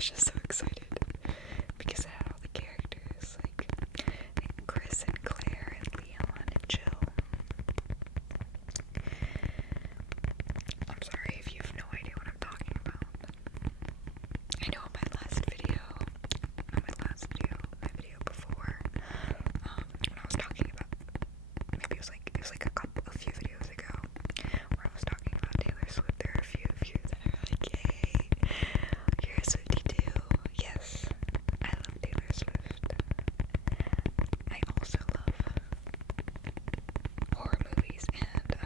was just so excited because it had all the characters like Chris and Claire and Leon and Jill. I'm sorry if you have no idea what I'm talking about. I know in my video before, when I was talking about, maybe it was like a few videos ago, where I was talking about Taylor Swift. There are a few of you that are like, yay, you're a Swiftie too. Yes, I love Taylor Swift. I also love horror movies and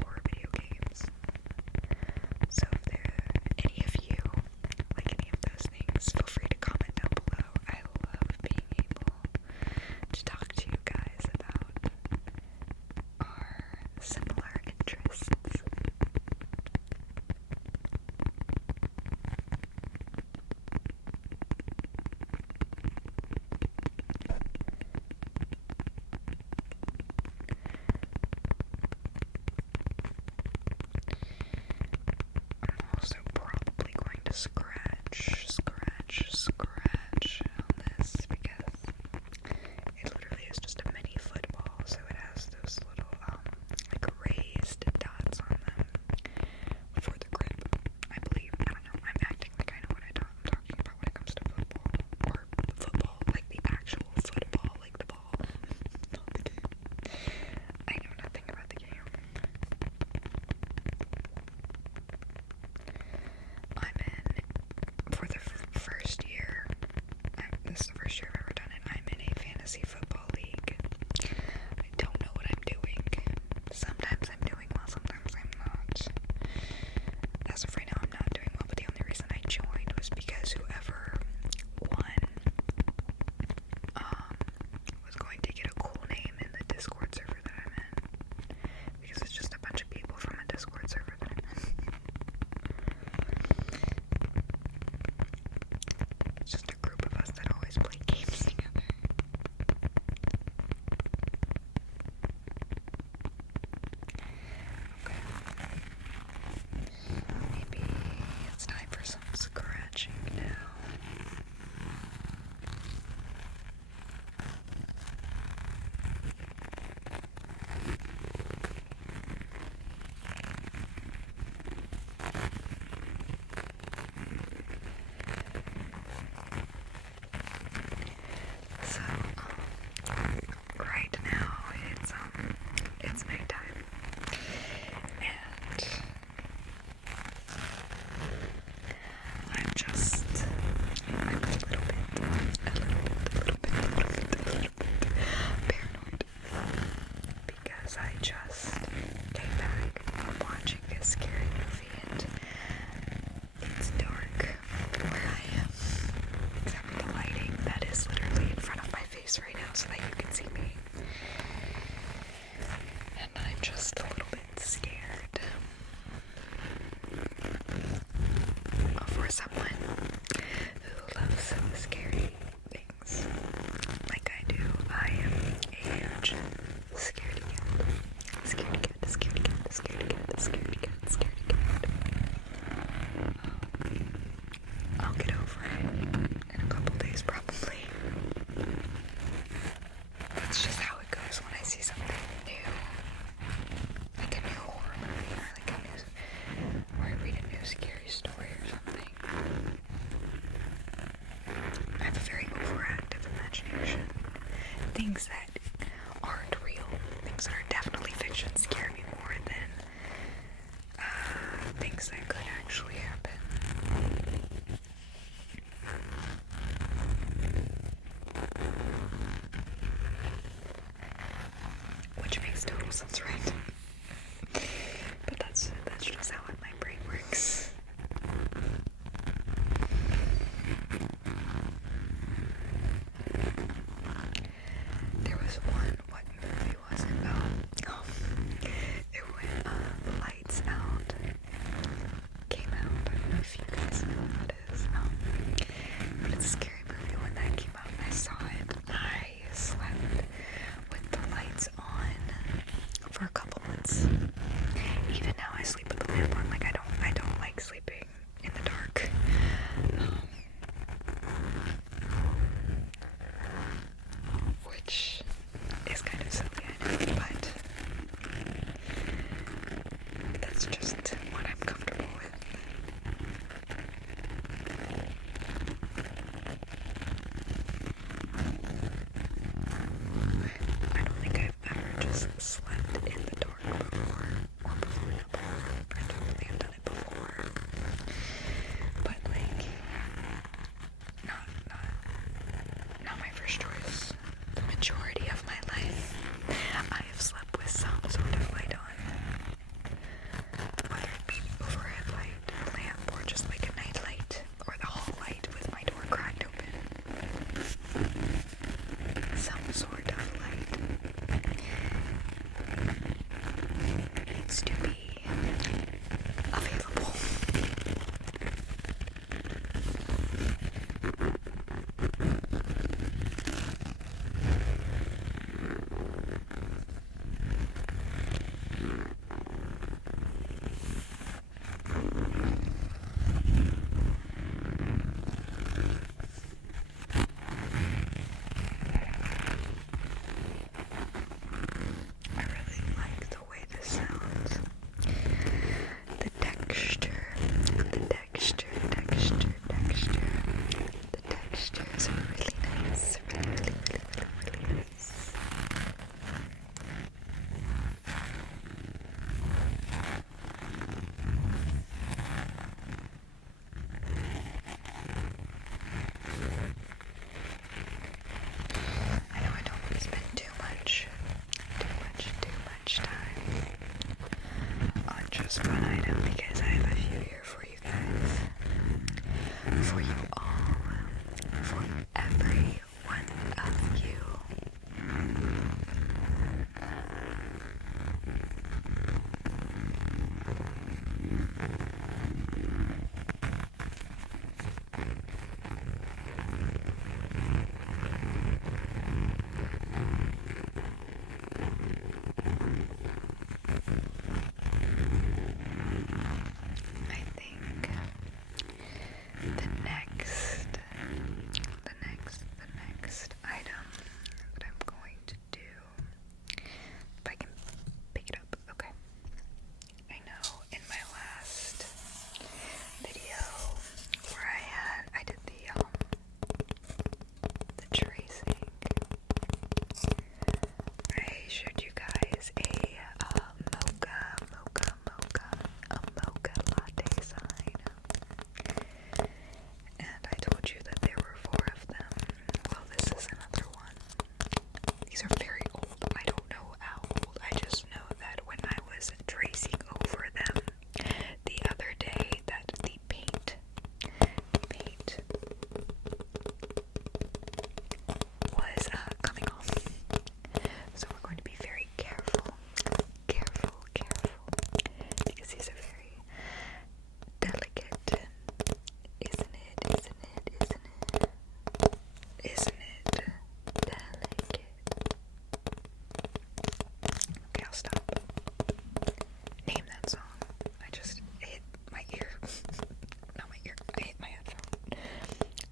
horror video games. So if there are any of you like any of those things, feel free to comment down below. I love being able to talk to you guys about our similar interests. I'm also probably going to scratch on this because it literally is just a mini football, so it has those little like raised dots on them for the grip, I believe. I don't know, I'm acting like I know what I'm talking about when it comes to football, or football, like the actual football, like the ball, not the game. I know nothing about the game. I'm in, for the first year, this is the first year I've ever done it, I'm in a fantasy football league. I don't know what I'm doing. Sometimes I'm doing well, sometimes I'm not. As of right now, I'm not doing well, but the only reason I joined was because whoever won was going to get a cool name in the Discord server that I'm in. Because it's just a bunch of people from a Discord server that I'm in. It's just a group of us that always play games together. Okay. Maybe it's time for some scratching now. So, right now it's nighttime, and I'm a little bit paranoid because I just came back from watching a scary movie and it's dark where I am, except for the lighting that is literally in front of my face right now so that you can see me. And I'm just a little bit scared. For someone who loves scary things like I do, I am a huge scaredy cat. I'll get over it in a couple days probably. That's just how it goes when I see something new. Like a new horror movie or or I read a new scary story or something. I have a very overactive imagination. Things that aren't real, things that are definitely fiction, scare me more than things that could actually happen. Which makes total sense, right? But that's just how my brain works. There was one, what movie was it? It when Lights Out came out. for you all, for every one of you. I think the next item that I'm going to do, if I can pick it up, okay. I know in my last video where I did the tracing, I showed you guys a mocha latte sign. And I told you that there were 4 of them. Well, this is another one. These are very old. I don't know how old. I just know that when I was tracing over them the other day, that the paint was coming off. So we're going to be very careful, because these are very delicate. Isn't it delicate? Okay, I'll stop. Name that song. I just hit my ear. Not my ear, I hit my headphone.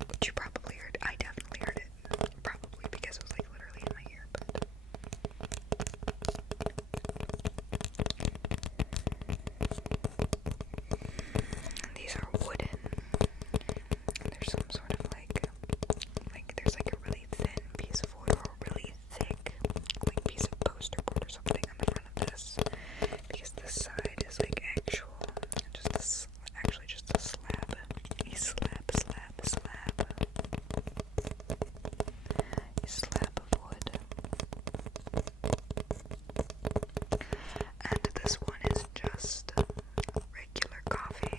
Which you probably heard. I definitely heard it. Probably because it was like literally in my ear, but these are wooden. There's some sort of like there's like a really thin piece of wood or a really thick like piece of poster board or something on the front of this, because this side is like actually just a slab, a slab of wood. And this one is just regular coffee.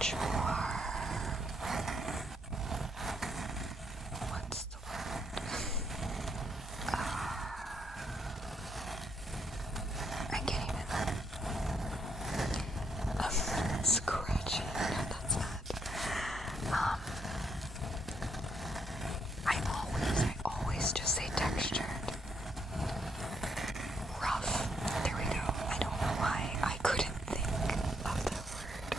much more, what's the word? I can't even, scratchy, no, that's not, I always just say textured. Rough. There we go. I don't know why I couldn't think of that word.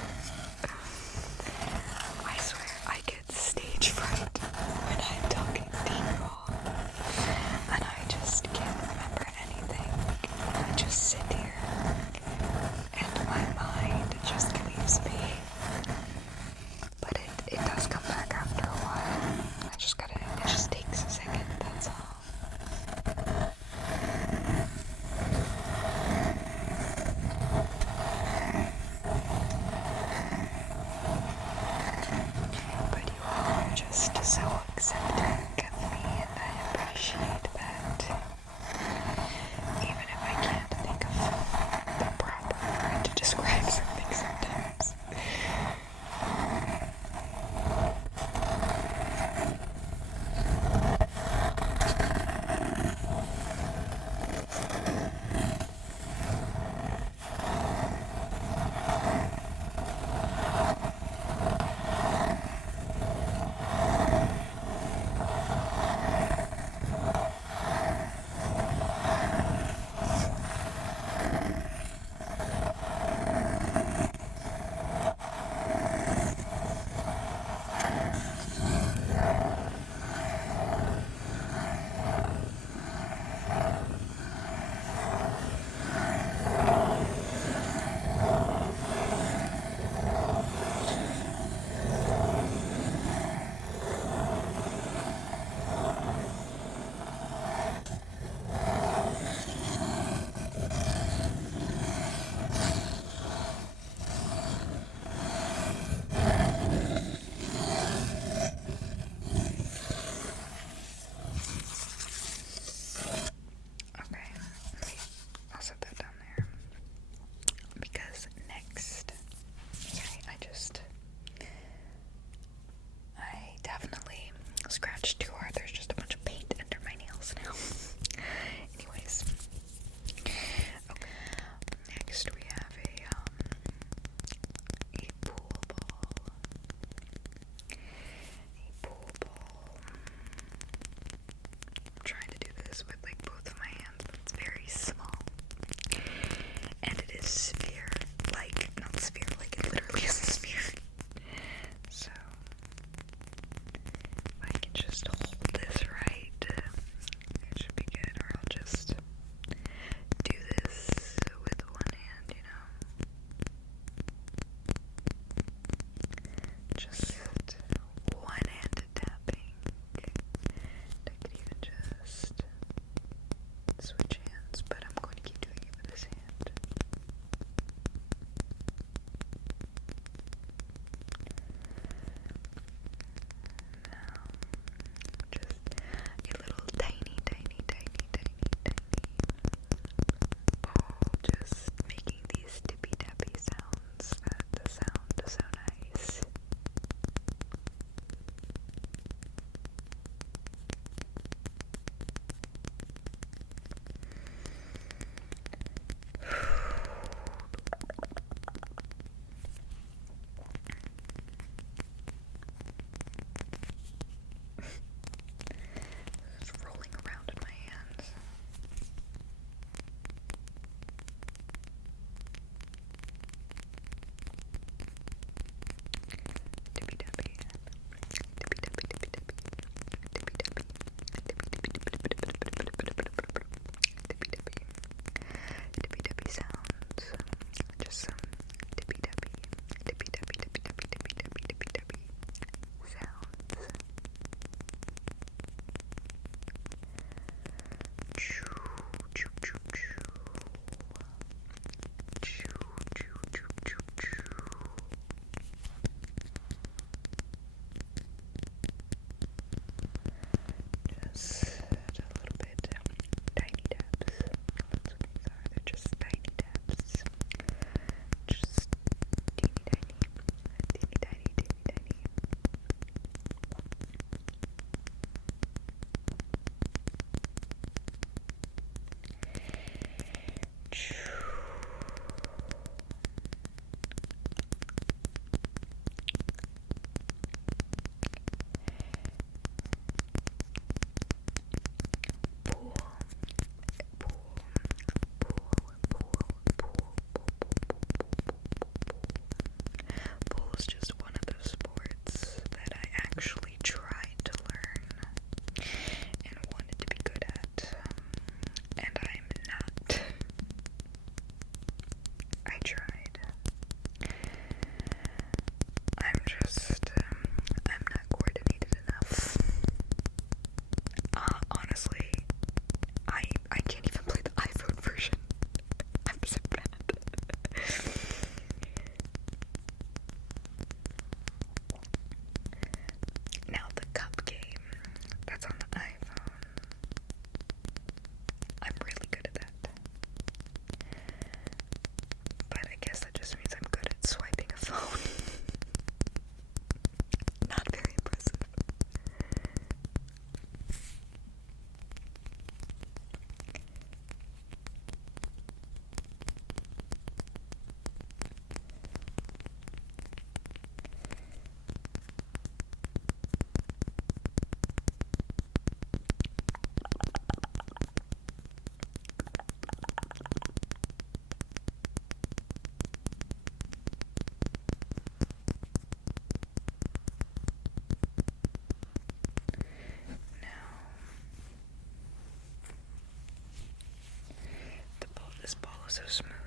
so smooth.